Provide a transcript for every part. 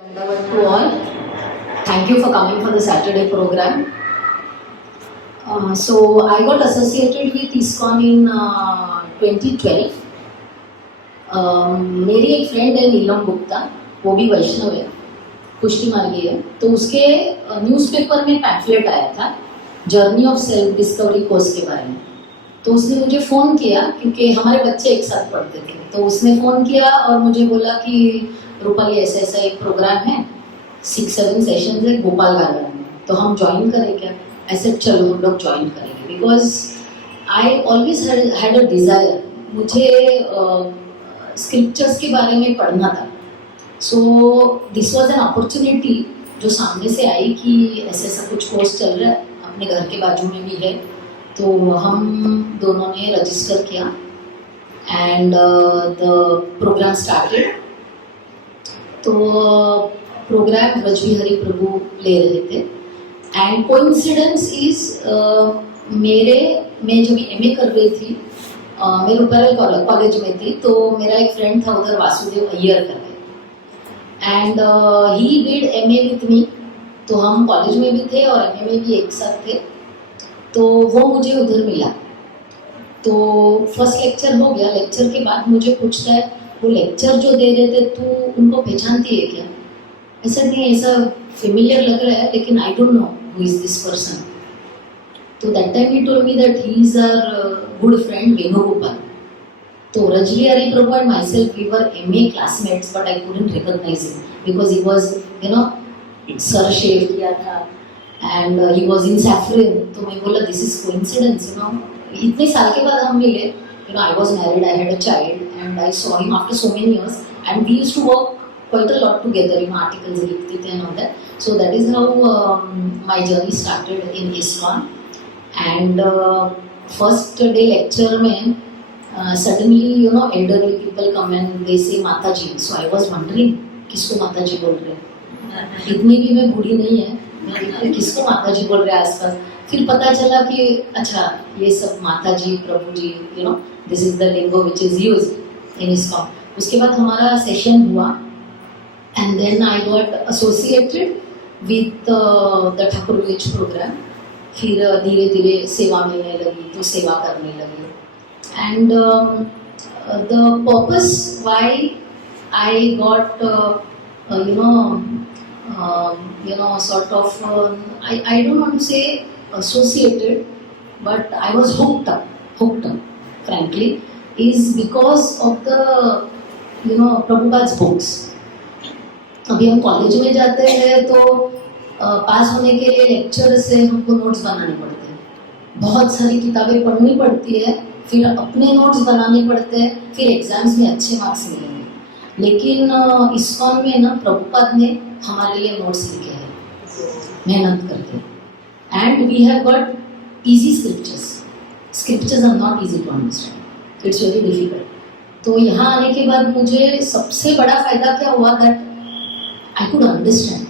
Dandavat to all. Thank you for coming for the Saturday program. So I got associated with ISKCON in 2012. मेरी एक friend है नीलम गुप्ता, वो भी वैष्णव है, पुष्टि मार्गी है. तो उसके न्यूज़पेपर में पैम्फलेट आया था journey of self discovery course के बारे में. तो उसने मुझे फ़ोन किया क्योंकि हमारे बच्चे एक साथ पढ़ते थे. तो उसने फ़ोन किया और मुझे बोला कि रूपाली ऐसा ऐसा एक प्रोग्राम है, 6-7 सेशंस है गोपाल गार्डन में, तो हम ज्वाइन करें क्या? ऐसे चलो हम लोग ज्वाइन करेंगे. Because I always had a desire, मुझे स्क्रिप्चर्स के बारे में पढ़ना था. So this was an opportunity जो सामने से आई कि ऐसा ऐसा कुछ कोर्स चल रहा है, अपने घर के बाजू में भी है. तो हम दोनों ने रजिस्टर किया एंड द प्रोग्राम स्टार्टेड. तो प्रोग्राम ब्रजबिहारी प्रभु ले रहे थे. एंड कोइंसिडेंस इज मैं जब एमए कर रही थी, मैं रूपारेल कॉलेज में थी, तो मेरा एक फ्रेंड था उधर, वासुदेव अय्यर करके, and he did MA with me. तो हम कॉलेज में भी थे और एमए में भी एक साथ थे. तो वो मुझे उधर मिला. तो फर्स्ट लेक्चर हो गया. लेक्चर के बाद मुझे पूछता है, वो लेक्चर जो दे रहे थे तू उनको पहचानती है क्या? ऐसा नहीं, ऐसा फेमिलियर लग रहा है लेकिन I don't know who is this person. तो that time he told me that he is our good friend Venugopal. तो Rajbihari Prabhu and myself we were MA classmates, but I couldn't recognise him because he was सर shave किया था and he was in saffron. तो मैं बोला this is coincidence, इतने साल के बाद हम मिले. I was married, I had a child, and I saw him after so many years, and we used to work quite a lot together, articles लिखते थे and all that. So that is how my journey started in ISKCON. And first day lecture में suddenly elderly people come and they say Mataji. So I was wondering किसको माताजी बोल रहे हैं. इतनी भी मैं बूढ़ी नहीं है, मैं किसको माताजी बोल रहे हैं आसपास. फिर पता चला कि अच्छा ये सब माताजी Prabhu ji, this is the lingo which is used in ISKCON. उसके बाद हमारा सेशन हुआ and then I got associated with the Thakur village programme. फिर धीरे धीरे सेवा मिलने लगी, तो सेवा करने लगी. And the purpose why I got sort of I don't want to say associated, but I was hooked up frankly, is because of the Prabhupada's books. अभी हम कॉलेज में जाते हैं तो पास होने के लिए लेक्चर से हमको नोट्स बनाने पड़ते हैं, बहुत सारी किताबें पढ़नी पड़ती है, फिर अपने नोट्स बनाने पड़ते हैं, फिर एग्जाम्स में अच्छे मार्क्स मिलेंगे. लेकिन ISKCON में ना प्रभुपाद ने हमारे लिए नोट्स लिखे हैं मेहनत करके. And we have got easy scriptures are not easy to understand, it's very difficult. तो यहाँ आने के बाद मुझे सबसे बड़ा फ़ायदा क्या हुआ, that I could understand.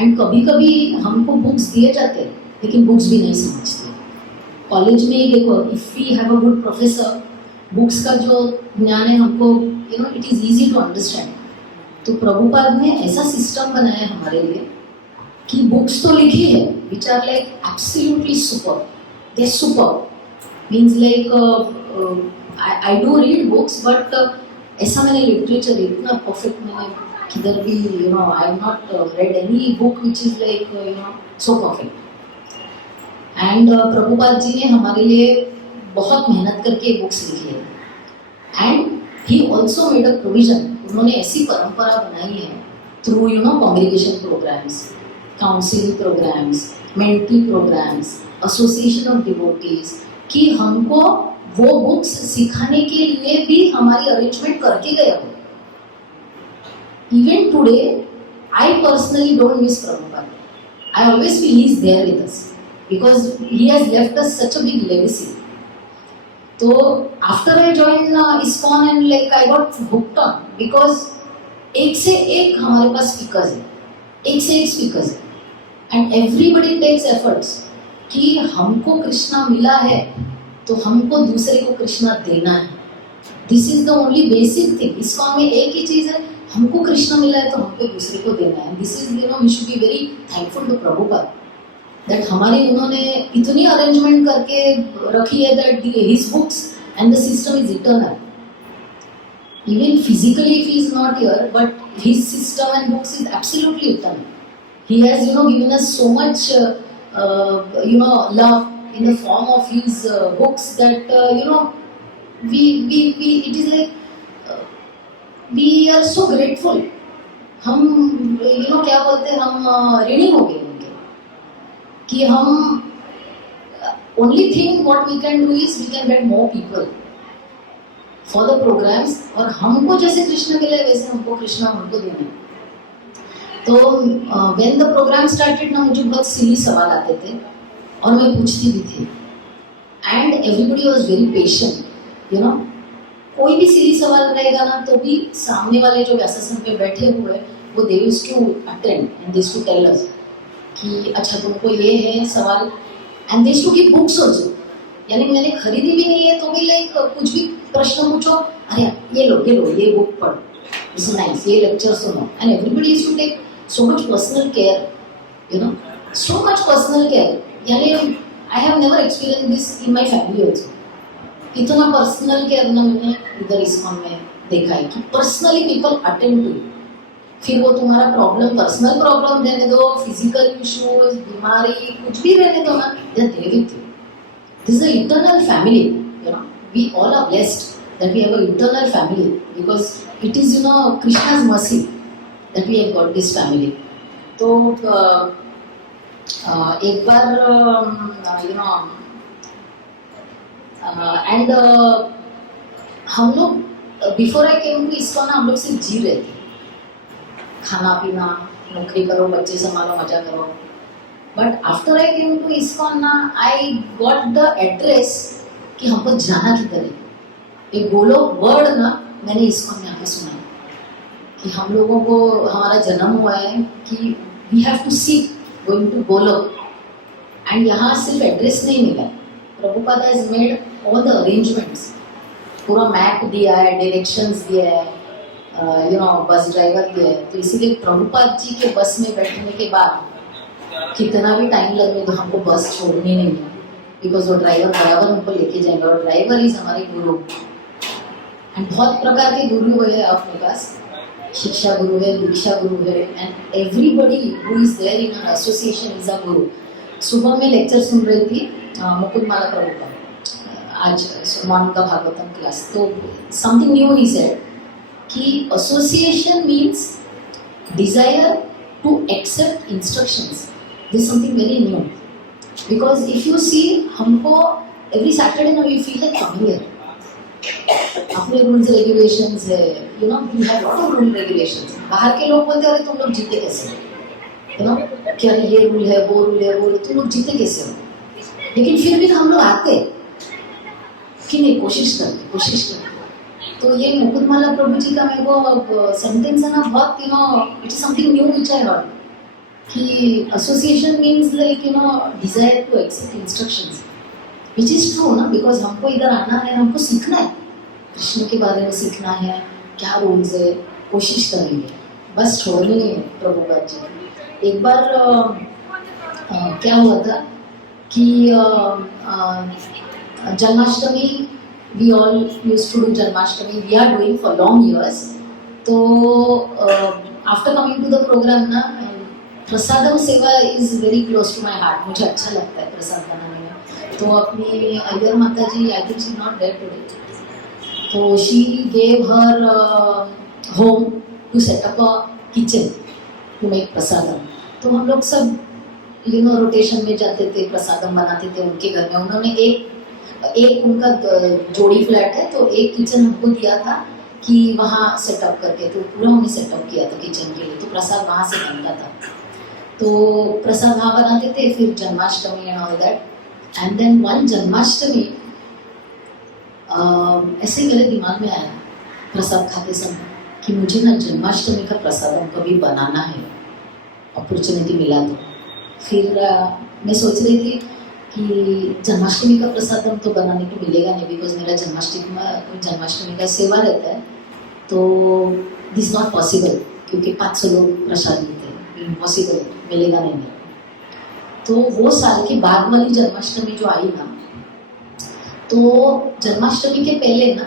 And कभी कभी हमको बुक्स दिए जाते हैं लेकिन बुक्स भी नहीं समझते. कॉलेज में ही देखो, if we have a good professor, books का जो ज्ञान है हमको it is easy to understand. तो प्रभुपाद ने ऐसा सिस्टम बनाया हमारे लिए कि बुक्स तो लिखी है which are like absolutely super. The super means like I do read books, but ऐसा मैंने लिटरेचर इतना परफेक्ट मैंने किधर भी I have not read any book which is like so perfect. And Prabhupada ji ने हमारे लिए बहुत मेहनत करके बुक्स लिखी है. And he also made a provision. उन्होंने ऐसी परंपरा बनाई है through congregation programmes, council programmes, mentee programmes, association of devotees, कि हमको वो बुक्स सिखाने के लिए भी हमारी अरेंजमेंट करके गए हो. Even today I personally don't miss Prabhupada. I always feel he is there with us because he has left us such a big legacy. तो after I join ISKCON and like I got hooked on, because एक से एक हमारे पास speakers है, एक से एक speakers है, एंड एवरीबडी टेक्स एफर्ट्स कि हमको कृष्णा मिला है तो हमको दूसरे को कृष्णा देना है. This is the only basic thing. ISKCON में एक ही चीज़ है हमको कृष्ण मिला है तो हमको दूसरे को देना है. This is we should be very thankful to Prabhupada that हमारे उन्होंने इतनी अरेंजमेंट करके रखी है that his books and the system is eternal. Even physically if he is not here, but his system and books is absolutely eternal. He has given us so much love in the form of his books that we it is like we are so grateful. हम क्या बोलते हैं, हम ऋणी हो गए उनके कि हम only thing what we can do is we can get more people for the programs. और हमको जैसे कृष्ण मिले वैसे हमको कृष्ण हमको देने. तो when the program started ना मुझे बहुत सीरियस सवाल आते थे और मैं पूछती भी थी and everybody was very patient. कोई भी सीरियस सवाल रहेगा ना तो भी सामने वाले जो व्यासासन पे बैठे हुए वो they used to attend and they used to tell us कि अच्छा तुमको ये है सवाल and they used to give books also. यानी मैंने खरीदी भी नहीं है तो भी लाइक कुछ भी प्रश्न पूछो, अरे ये लो ये बुक पढ़ो, इट्स नाइस, ये लेक्चर सुनो. And everybody is to take so much personal care, so much personal care. यानी I have never experience this in my family also. इतना पर्सनल केयर ना मैंने इधर इस्कॉन में देखा है कि पर्सनली पीपल अटेंड टू. फिर वो तुम्हारा प्रॉब्लम, पर्सनल प्रॉब्लम रहने दो, फिजिकल इश्यूज, बीमारी, कुछ भी रहने दो ना, they are there with you. This is an eternal family. We all are blessed that we have an eternal family because it is Krishna's mercy that we have got this family. तो एक बार and हम लोग before I came to ISKCON हम लोग सिर्फ जी रहे थे, खाना पीना, नौकरी करो, बच्चे संभालो, मजा करो. But after I came to ISKCON ना, I got the address कि हमको जाना किधर है. एक गोलोक वर्ड ना मैंने ISKCON में आके सुना कि हम लोगों को हमारा जन्म हुआ है कि we have to seek going to Golok. And यहाँ सिर्फ एड्रेस नहीं मिला, Prabhupada has made all the arrangements. पूरा मैप दिया है, डायरेक्शंस दिया है, बस ड्राइवर दिया है. तो इसीलिए प्रभुपाद जी के बस में बैठने के बाद कितना भी टाइम लगे तो हमको बस छोड़नी नहीं है, बिकॉज वो ड्राइवर बराबर हमको लेके जाएगा. और ड्राइवर इज हमारे गुरु. एंड बहुत प्रकार के गुरु है आपके पास, शिक्षा गुरु है, दीक्षा गुरु है, and everybody who is there in association is a guru. सुबह में लेक्चर सुन रही थी मुकुंदमाला प्रभु का, आज मॉर्निंग का भागवतम क्लास. तो समथिंग न्यू ही सेड कि association means desire to accept instructions. This is something very new because if you see हमको every Saturday ना we feel like coming here. अपने rules regulations है, we have lot of rule regulations. बाहर के लोग बोलते हैं अरे तुम लोग जीते कैसे, क्या ये रूल है वो रूल है वो, तुम लोग जीते कैसे हो. लेकिन फिर भी हम लोग आते कि नहीं, कोशिश करते. तो ये मुकुंदमाला प्रभु जी का मेरे को सेंटेंस है ना, बहुत it is something new which I heard कि association means like desire to accept instructions, which is true ना. बिकॉज हमको इधर आना है, हमको सीखना है, कृष्ण के बारे में सीखना है, क्या रूल्स है, कोशिश करेंगे, बस छोड़ने नहीं है प्रभुपाद जी. एक बार क्या हुआ था कि Janmashtami, we all used to do Janmashtami, we are doing for long years. तो after coming to the program ना, प्रसादम सेवा is very close to my heart. मुझे अच्छा लगता है प्रसाद बनाने में. तो अपनी अय्यर माता जी, I think she is not there today, तो she gave her home to set up a kitchen to make प्रसादम. तो हम लोग सब रोटेशन में जाते थे, प्रसादम बनाते थे उनके घर में. उन्होंने एक उनका जोड़ी फ्लैट है, तो एक किचन हमको दिया था कि वहाँ सेटअप करके, तो पूरा हमने सेटअप किया था किचन के लिए. तो प्रसाद वहाँ से बनता था, तो प्रसाद वहाँ बनाते थे. फिर Janmashtami and all that. And then one Janmashtami ऐसे मेरे दिमाग में आया प्रसाद खाते समय कि मुझे ना जन्माष्टमी का प्रसाद कभी बनाना है, अपॉर्चुनिटी मिला तो. फिर मैं सोच रही थी कि जन्माष्टमी का प्रसादम तो बनाने को मिलेगा नहीं, बिकॉज मेरा जन्माष्टमी का सेवा रहता है. तो दिस नॉट पॉसिबल, क्योंकि 500 लोग प्रसाद लेते हैं, इम्पॉसिबल, मिलेगा नहीं मेरा। तो वो साल की बाद वाली जन्माष्टमी जो आई ना, तो जन्माष्टमी के पहले ना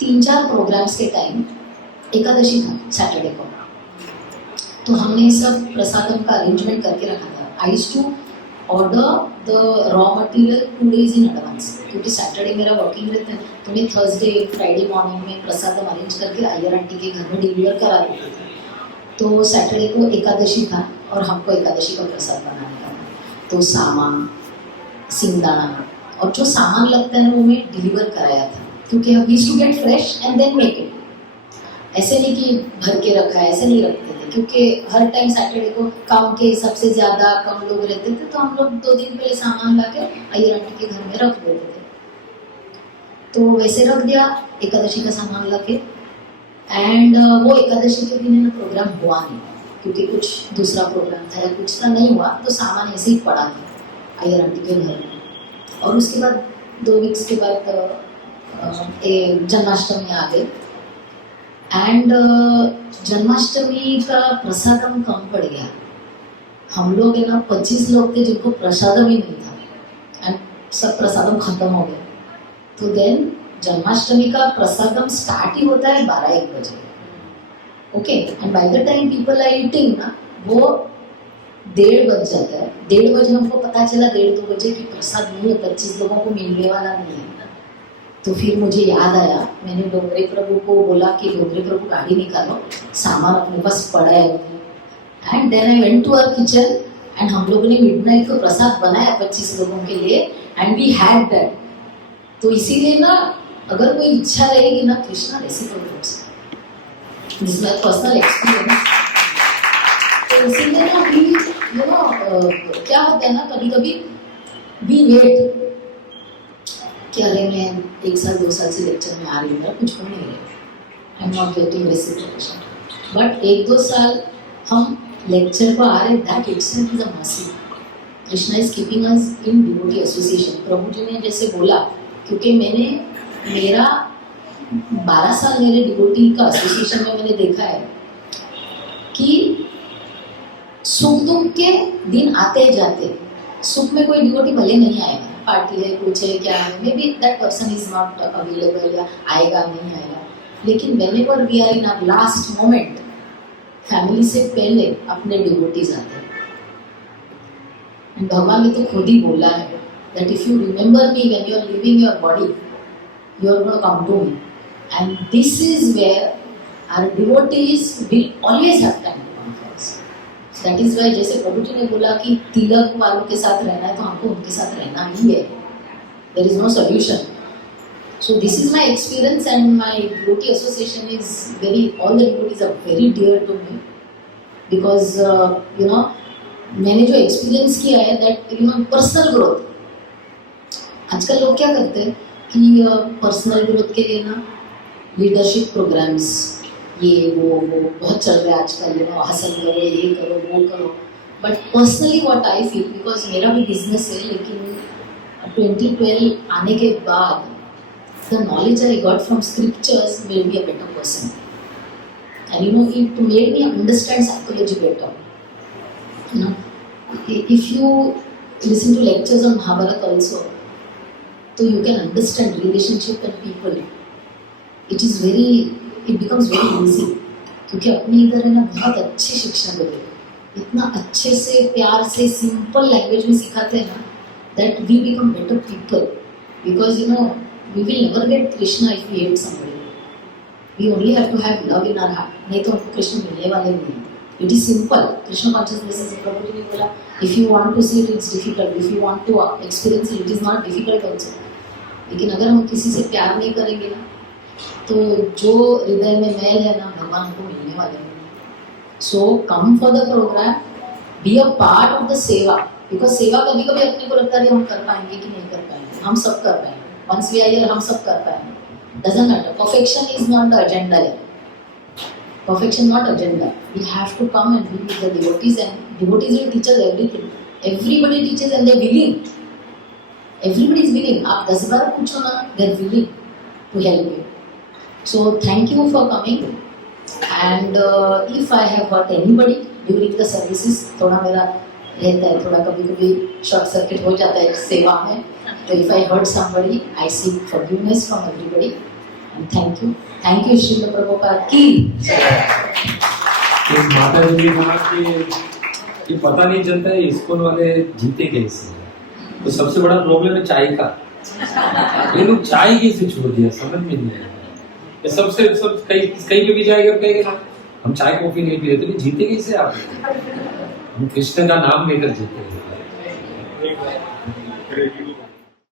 3-4 प्रोग्राम्स के टाइम एकादशी था सैटरडे को, तो हमने सब प्रसादम का अरेंजमेंट करके रखा था। I used to order the raw material 2 days in advance, क्योंकि सैटरडे मेरा वर्किंग रहता है, तो मैं थर्सडे फ्राइडे मॉर्निंग में प्रसादम अरेंज करके अय्यर आंटी के घर में डिलीवर करा देती थी। तो सैटरडे को एकादशी था और हमको एकादशी का प्रसाद बनाने का था, तो सामान, सिंगदाना और जो सामान लगता है ना वो मैं डिलीवर कराया था, क्योंकि we used to get fresh and then make it. ऐसे नहीं कि भर के रखा है, ऐसे नहीं रखते थे, क्योंकि हर टाइम सैटरडे को काम के सबसे ज़्यादा कम लोग रहते थे, तो हम लोग 2 दिन पहले सामान ला के अय्यर आंटी के घर में रख देते थे। तो वैसे रख दिया एकादशी का सामान ला के, एंड वो एकादशी के दिन प्रोग्राम हुआ नहीं, क्योंकि कुछ दूसरा प्रोग्राम था या कुछ था, नहीं हुआ, तो सामान ऐसे ही पड़ा था अय्यर आंटी के घर में। और उसके बाद 2 वीक्स के बाद जन्माष्टमी आ गई, एंड जन्माष्टमी का प्रसादम कम पड़ गया। हम लोग है ना 25 लोग थे जिनको प्रसादम ही नहीं था, एंड सब प्रसादम खत्म हो गए। तो देन जन्माष्टमी का प्रसादम स्टार्ट ही होता है 12-1 बजे, okay, and by the time people are eating ना, वो 1:30 बज जाता है। 1:30 बजे हमको पता चला 1:30-2 बजे कि प्रसाद नहीं है, 25 लोगों को मिलने वाला नहीं है। तो फिर मुझे याद आया, मैंने डोंगरे प्रभु को बोला कि डोंगरे प्रभु गाड़ी निकालो, सामान अपने पास पड़ा है। And then I went to our kitchen, and हम लोगों ने मिडनाइट को प्रसाद बनाया 25 लोगों के लिए, एंड वी हैड दैट। तो इसीलिए ना अगर कोई इच्छा रहेगी ना, Krishna reciprocates, this is my personal experience. तो इसीलिए ना वी यू नो क्या होता है ना, कभी कभी वी वेट कि अरे मैं 1 साल 2 साल से लेक्चर में आ रही हूँ, मेरा कुछ हो नहीं रहा, I am not getting reciprocation, but 1-2 साल हम लेक्चर को आ रहे, that itself is a mercy. Krishna is keeping us in devotee association. Prabhu ji ने जैसे बोला, क्योंकि मेरा 12 साल मेरे डिवोटी का एसोसिएशन में मैंने देखा है कि सुख दुख के दिन आते जाते, सुख में कोई डिवोटी भले नहीं आएगा, पार्टी है, कुछ है, क्या है, maybe that person is not available या आएगा नहीं आएगा, लेकिन whenever we are in our last moment, family से पहले अपने डिवोटीज आते हैं। भगवान ने तो खुद ही बोला है that if you remember me when you are living your body, you are gonna come to me, and this is where our devotees will always have time to come for us. That is why जैसे प्रभु जी ने बोला कि तिलक वालों के साथ रहना है, तो हमको उनके साथ रहना ही है, there is no solution. So this is my experience, and my devotee association is very, all the devotees are very dear to me, because you know मैंने जो एक्सपीरियंस किया है that you know personal growth. आजकल लोग क्या करते हैं कि पर्सनल ग्रोथ के लिए ना लीडरशिप प्रोग्राम्स ये वो बहुत चल रहा है आजकल, यू नो हासिल करो, ये करो, वो करो, but personally what I feel, because मेरा भी बिजनेस है, लेकिन 2012 आने के बाद the knowledge I got from scriptures made me a better person, and you know it made me understand psychology better. You know, if you listen to lectures on Mahabharata also, so you can understand relationship and people. It becomes very easy, क्योंकि अपने इधर है ना बहुत अच्छी शिक्षा देते हैं, इतना अच्छे से प्यार से सिंपल लैंग्वेज में सिखाते हैं ना, that we become better people, because you know we will never get Krishna if we hate somebody. We only have to have love in our heart. नहीं तो हमको कृष्ण मिलने वाले नहीं। It is simple. Krishna consciousness is प्रभु जी ने बोला, if you want to see it, it's difficult. If you want to experience it, it is not difficult also. लेकिन अगर हम किसी से प्यार नहीं करेंगे ना, तो जो हृदय में मैल है ना, भगवान हमको मिलने वाले नहीं। So come for the program, be a part of the सेवा, because सेवा कभी कभी अपने को लगता है हम कर पाएंगे कि नहीं कर पाएंगे, हम सब कर पाएंगे। Once we are here, हम सब कर पाएंगे। Doesn't matter. Perfection is not the agenda here. Perfection not agenda. We have to come and be with the devotees, and devotees will teach us everything. Everybody teaches and they're willing. Everybody is willing. आप 10 बार पूछो ना, they're willing to help you. So thank you for coming. And if I have hurt anybody during the services, थोड़ा मेरा रहता है, थोड़ा कभी कभी शॉर्ट सर्किट हो जाता है सेवा में, तो if I hurt somebody, I seek forgiveness from everybody. And thank you Srila Prabhupada की। एक माता जी ने कहा कि ये पता नहीं चलता है इस्कॉन वाले जीते कैसे, तो सबसे बड़ा प्रॉब्लम है चाय का। ये लोग चाय कैसे छोड़ दिया समझ में नहीं आया। ये सबसे सब कहीं पे भी जाएगा कहेगा हम चाय कॉफी नहीं पी रहे, तो जीते कैसे आप? हम कृष्ण का नाम लेकर जीते हैं।